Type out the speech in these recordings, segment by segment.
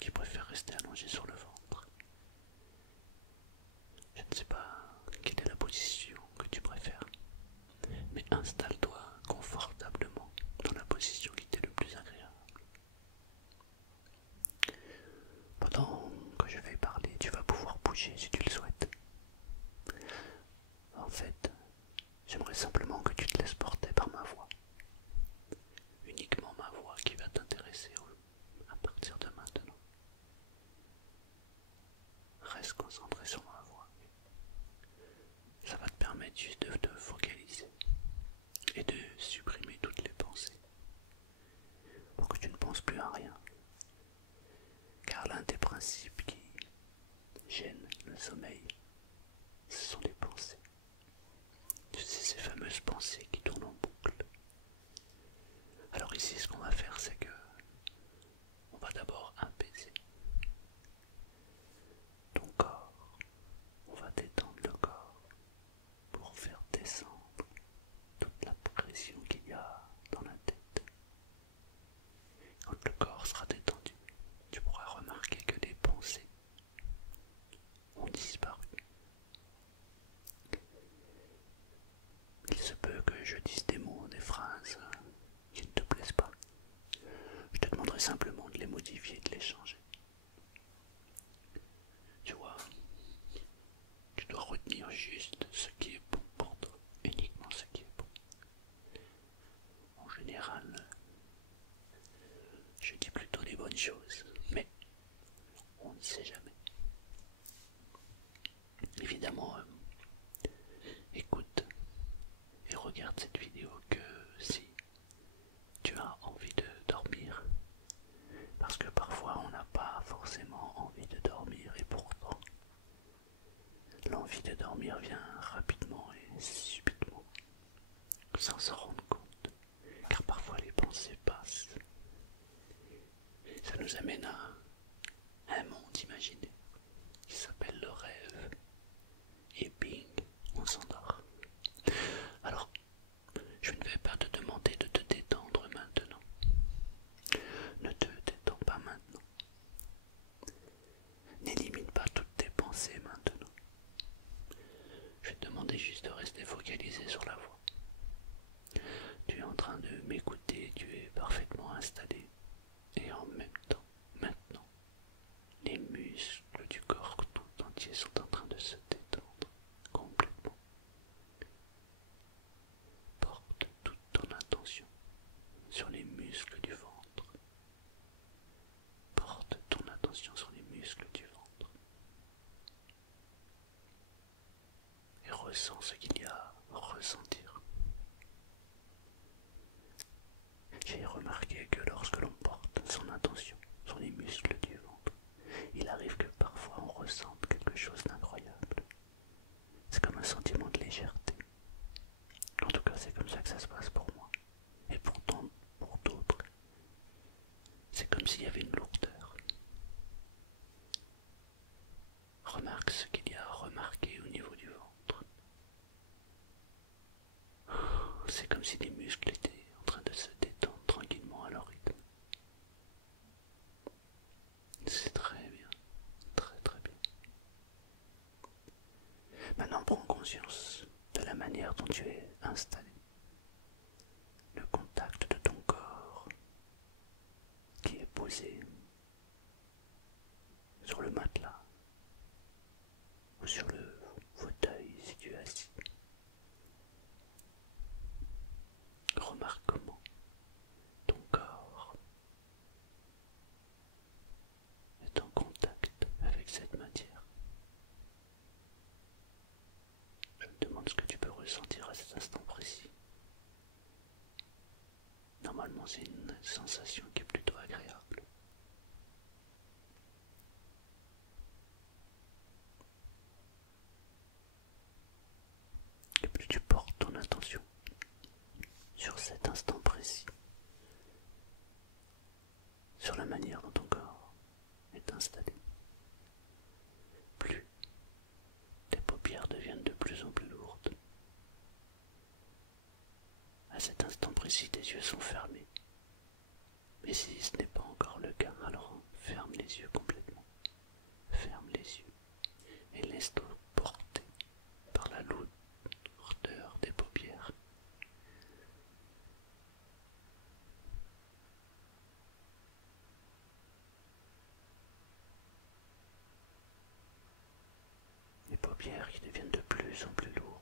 qui préfèrent rester allongé sur le ventre. Je ne sais pas quelle est la position que tu préfères, mais installe-toi confortablement dans la position qui t'est le plus agréable. Pendant que je vais parler, tu vas pouvoir bouger si tu le souhaites. En fait, j'aimerais simplement que tu te laisses porter par ma voix. Uniquement ma voix qui va t'intéresser à partir de maintenant. Reste concentré sur ma voix. Ça va te permettre juste de te focaliser et de supprimer toutes les pensées pour que tu ne penses plus à rien. Car l'un des principes qui gêne le sommeil, ce sont les pensées. Tu sais, ces fameuses pensées qui tournent en boucle. Alors ici, ce qu'on va faire, c'est que on va d'abord apaiser ton corps. On va détendre le corps pour faire descendre toute la pression qu'il y a dans la tête. Quand le corps sera détendu, tu pourras remarquer que les pensées ont disparu. Il se peut que je dise des mots, des phrases qui ne te plaisent pas. Je te demanderai simplement de les modifier et de les changer. Tu vois, tu dois retenir juste ce qui est bon pour toi, uniquement ce qui est bon. En général, je dis plutôt des bonnes choses, mais on ne sait jamais. Évidemment, écoute et regarde cette vidéo que si tu as envie de dormir, parce que parfois on n'a pas forcément envie de dormir et pourtant l'envie de dormir vient rapidement et subitement, sans s'en rendre compte, car parfois les pensées passent. Ça nous amène à un monde imaginaire qui s'appelle le rêve, et bing, on s'endort. Alors, je ne vais pas te demander de te détendre maintenant. Ne te détends pas maintenant. N'élimine pas toutes tes pensées maintenant. Je vais te demander juste de rester focalisé sur la voix. Tu es en train de m'écouter, tu es parfaitement installé. Et en même temps, maintenant, les muscles du corps tout entier sont en train de se détendre complètement. Porte toute ton attention sur les muscles du ventre. Porte ton attention sur les muscles du ventre. Et ressens ce qu'il y a à ressentir. J'ai remarqué que lorsque l'on porte son attention sur les muscles du ventre, il arrive que parfois on ressente quelque chose d'incroyable. C'est comme un sentiment de légèreté. En tout cas, c'est comme ça que ça se passe pour moi. Et pourtant, pour d'autres, c'est comme s'il y avait une lourdeur. Remarque ce qu'il y a à remarquer au niveau du ventre. C'est comme si les muscles étaient en train de se détendre tranquillement à leur rythme. C'est très bien, très très bien. Maintenant, prends conscience de la manière dont tu es installé. Le contact de ton corps qui est posé sur le matelas ou sur le fauteuil si tu es assis. Remarque comment ton corps est en contact avec cette matière. Je me demande ce que tu peux ressentir à cet instant précis. Normalement, c'est une sensation qui est plutôt agréable. Et plus tu portes ton attention sur cet instant précis, sur la manière dont ton corps est installé, plus tes paupières deviennent de plus en plus lourdes. À cet instant précis, tes yeux sont fermés. Mais si ce n'est pas encore le cas, alors ferme les yeux paupières qui deviennent de plus en plus lourdes.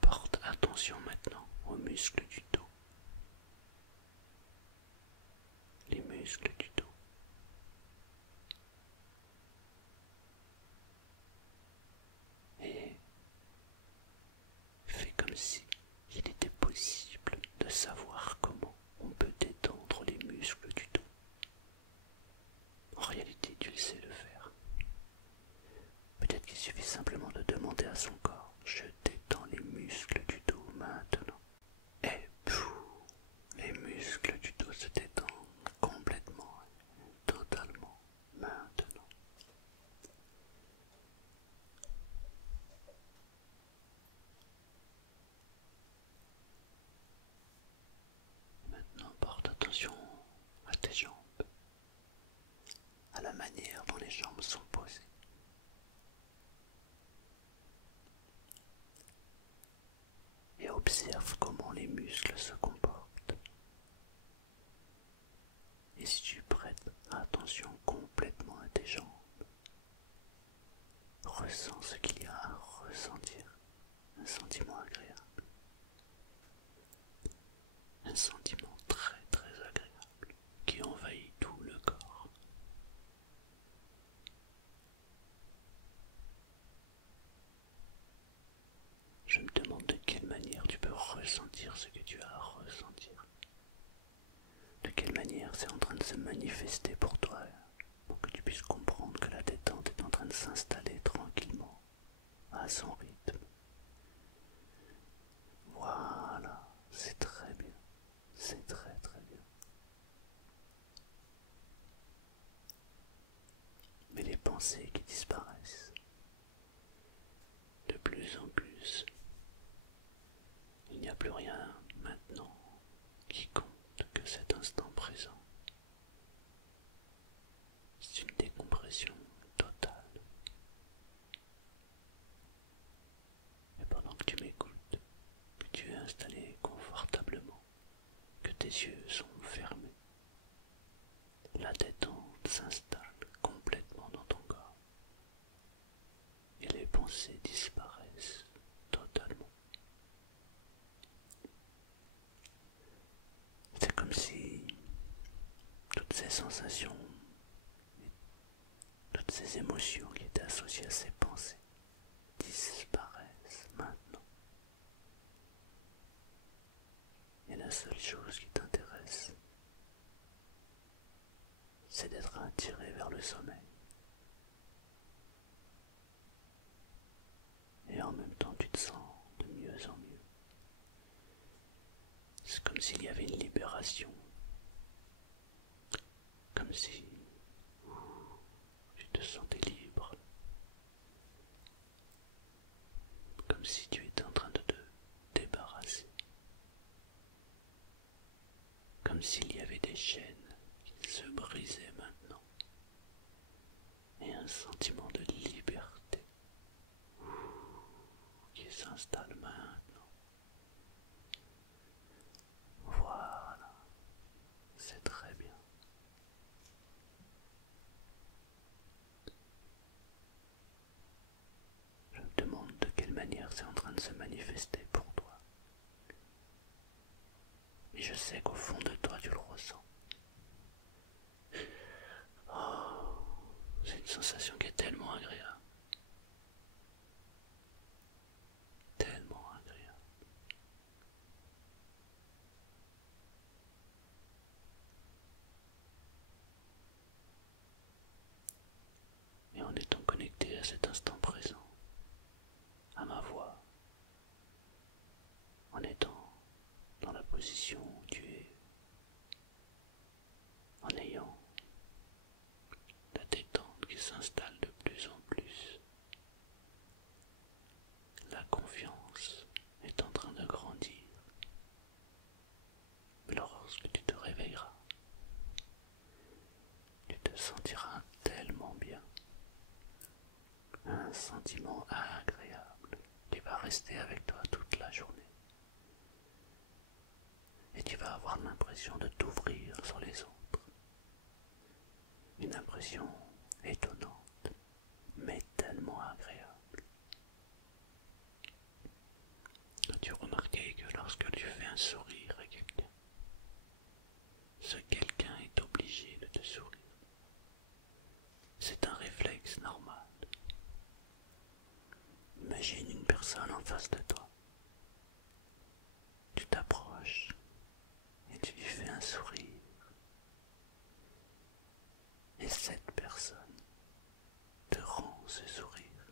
Porte attention maintenant aux muscles du dos. Les muscles du dos. Et fais comme si il était possible de savoir comment on peut détendre les muscles du dos. En réalité, tu le sais le faire. Peut-être qu'il suffit simplement de demander à son corps: je détends les muscles du dos maintenant. Et pouf, les muscles du dos se détendent complètement, totalement, maintenant. Maintenant, porte attention à tes jambes, à la manière dont les jambes sont posées. Et observe comment les muscles se comportent. Et si tu prêtes attention complètement à tes jambes, ressens ce qu'il y a à ressentir, un sentiment agréable, un sentiment très très agréable qui envahit tout le corps. Je me demande de quelle manière tu peux ressentir ce que tu as à ressentir. De quelle manière c'est en train de se manifester pour toi, pour que tu puisses comprendre que la détente est en train de s'installer tranquillement, à son rythme. Voilà, c'est très bien, c'est très très bien. Mais les pensées qui disparaissent, de plus en plus, il n'y a plus rien maintenant qui compte que cet instant présent. C'est une décompression totale. Et pendant que tu m'écoutes, que tu es installé confortablement, que tes yeux sont fermés, la détente s'installe complètement dans ton corps et les pensées disparaissent totalement. C'est comme si toutes ces sensations, toutes ces émotions qui étaient associées à ces pensées disparaissent maintenant. Et la seule chose qui t'intéresse, c'est d'être attiré vers le sommeil. Et en même temps, tu te sens de mieux en mieux. C'est comme s'il y avait une libération. Comme si tu te sentais libre. Comme si tu étais en train de te débarrasser. Comme s'il y avait des chaînes qui se brisaient maintenant. Et un sentiment de liberté qui s'installe maintenant. Voilà, c'est très bien. Je me demande de quelle manière c'est en train de se manifester pour toi. Mais je sais qu'au fond de toi, tu le ressens. Oh, c'est une sensation qui est tellement agréable. Tellement agréable. Et en étant connecté à cet instant présent, à ma voix, en étant dans la position où tu es, en ayant la détente qui s'installe de plus en plus, la confiance est en train de grandir. Mais lorsque tu te réveilleras, tu te sentiras tellement bien, un sentiment agréable qui va rester avec toi toute la journée. Et tu vas avoir l'impression de t'ouvrir sur les autres. Une impression étonnante, mais tellement agréable. As-tu remarqué que lorsque tu fais un sourire à quelqu'un, ce quelqu'un est obligé de te sourire? C'est un réflexe normal. Imagine une personne en face de toi. Tu t'approches et tu lui fais un sourire. Et cette personne te rend ce sourire,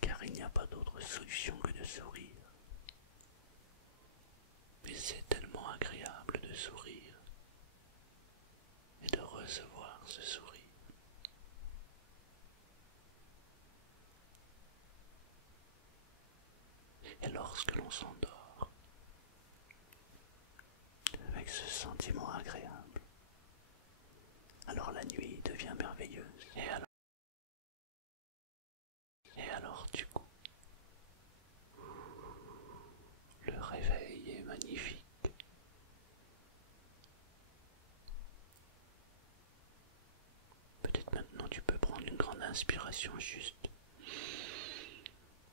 car il n'y a pas d'autre solution que de sourire. Mais c'est tellement agréable de sourire et de recevoir ce sourire. Et lorsque l'on s'endort, avec ce sentiment agréable, alors la nuit devient merveilleuse. Et alors du coup, le réveil est magnifique. Peut-être maintenant tu peux prendre une grande inspiration juste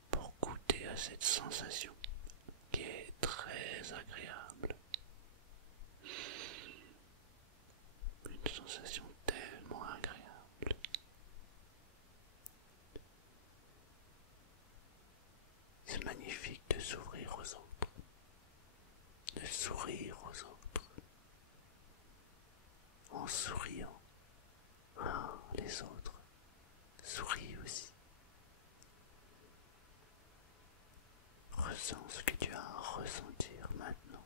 pour goûter à cette sensation qui est très agréable. Une sensation tellement agréable. C'est magnifique de s'ouvrir aux autres, de sourire aux autres, en souriant. Ah, les autres sourient aussi. Ressens ce que tu as à ressentir maintenant.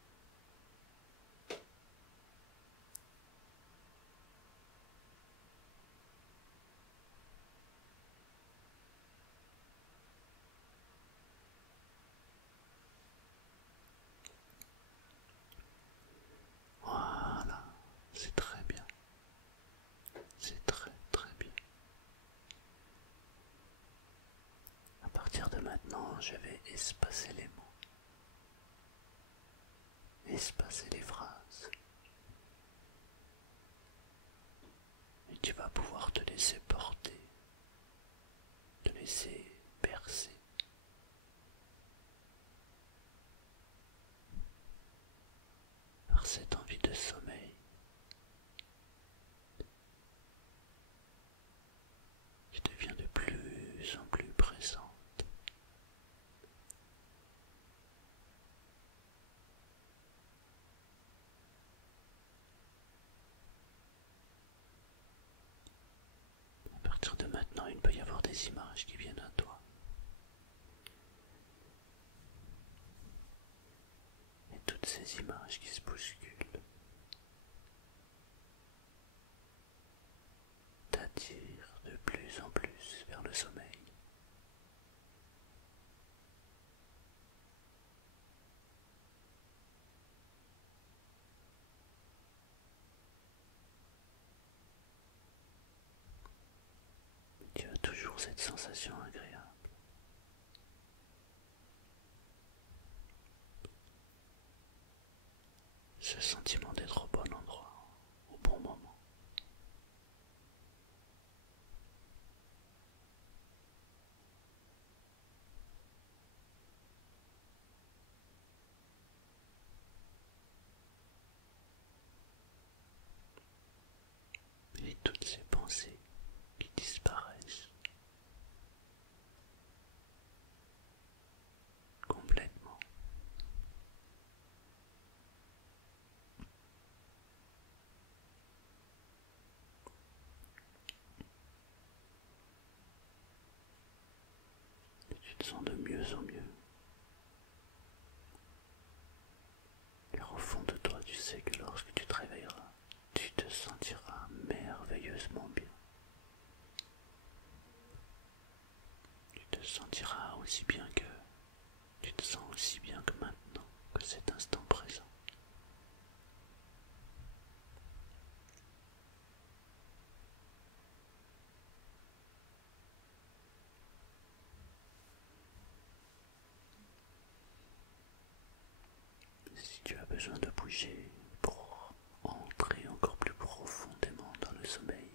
Voilà, c'est très bien. C'est très très bien. À partir de maintenant, je vais espacer les mots, espacer les phrases. Et tu vas pouvoir te laisser porter, te laisser bercer. Par cette envie de sommeil qui devient de plus en plus présente. À partir de maintenant, il peut y avoir des images qui viennent à toi. Et toutes ces images qui se bousculent t'attirent de plus en plus vers le sommeil. Tu as toujours cette sensation agréable. Ce sentiment d'être au bon endroit, au bon moment. Et toutes ces pensées qui disparaissent complètement. Et tu te sens de mieux en mieux. Car au fond de toi, tu sais que lorsque tu te réveilleras, tu te sentiras merveilleusement bien. Tu te sentiras aussi bien que... Tu te sens aussi bien que maintenant, que cet instant présent. Si tu as besoin de bouger pour entrer encore plus profondément dans le sommeil,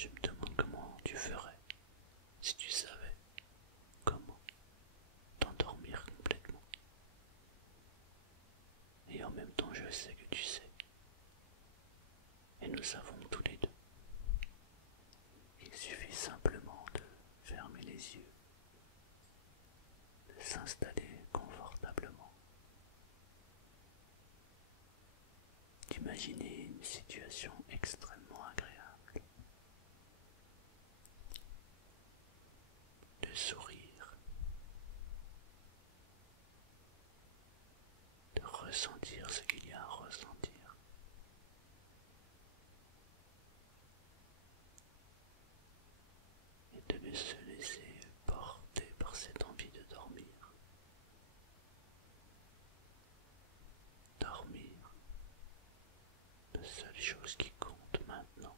Je me demande comment tu ferais si tu savais comment t'endormir complètement. Et en même temps, je sais que tu sais. Et nous savons tous les deux. Il suffit simplement de fermer les yeux, de s'installer confortablement, d'imaginer une situation extrêmement agréable, de sourire, de ressentir ce qu'il y a à ressentir. Et de se laisser porter par cette envie de dormir. Dormir, la seule chose qui compte maintenant.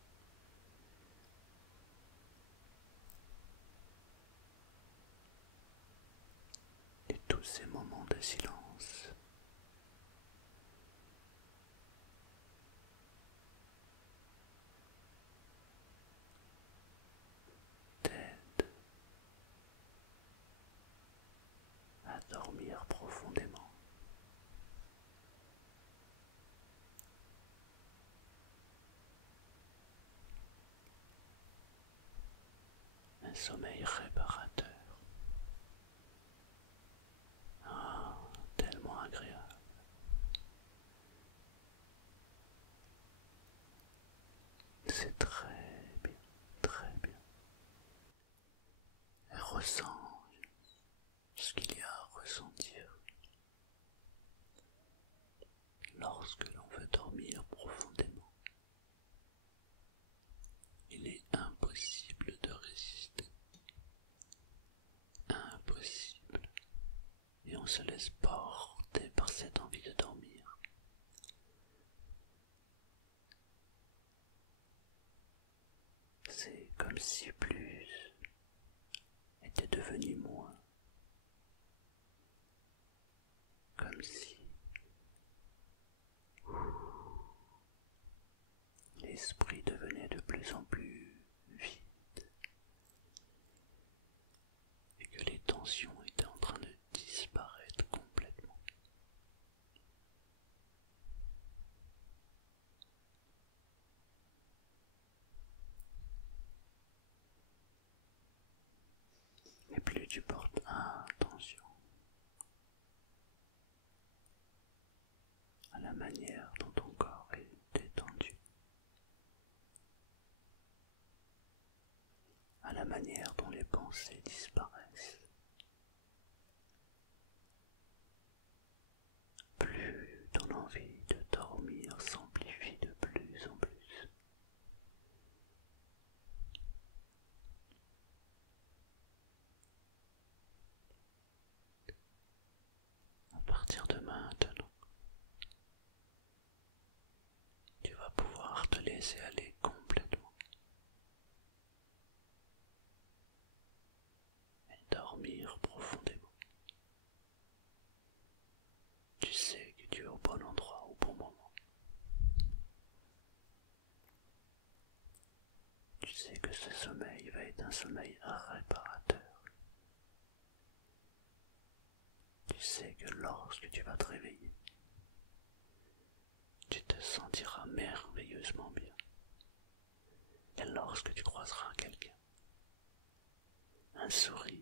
Et tous ces moments de silence t'aident à dormir profondément. Un sommeil réparateur. Ah, tellement agréable. C'est très bien, très bien. Et ressens ce qu'il y a à ressentir lorsque l'on veut dormir profondément. Il est impossible de résister. Impossible. Et on se laisse porter par cette envie de dormir. C'est comme si plus était devenu moins. Comme si l'esprit devenait de plus en plus vide et que les tensions étaient en train de disparaître complètement. Et plus tu portes attention à la manière dont ton corps est détendu, à la manière dont les pensées disparaissent, plus ton envie de dormir s'amplifie de plus en plus. À partir de maintenant, tu vas pouvoir te laisser aller complètement et dormir profondément. Tu sais que tu es au bon endroit au bon moment. Tu sais que ce sommeil va être un sommeil réparateur. Tu sais que lorsque tu vas te réveiller, tu te sentiras merveilleusement bien. Et lorsque tu croiseras quelqu'un, un sourire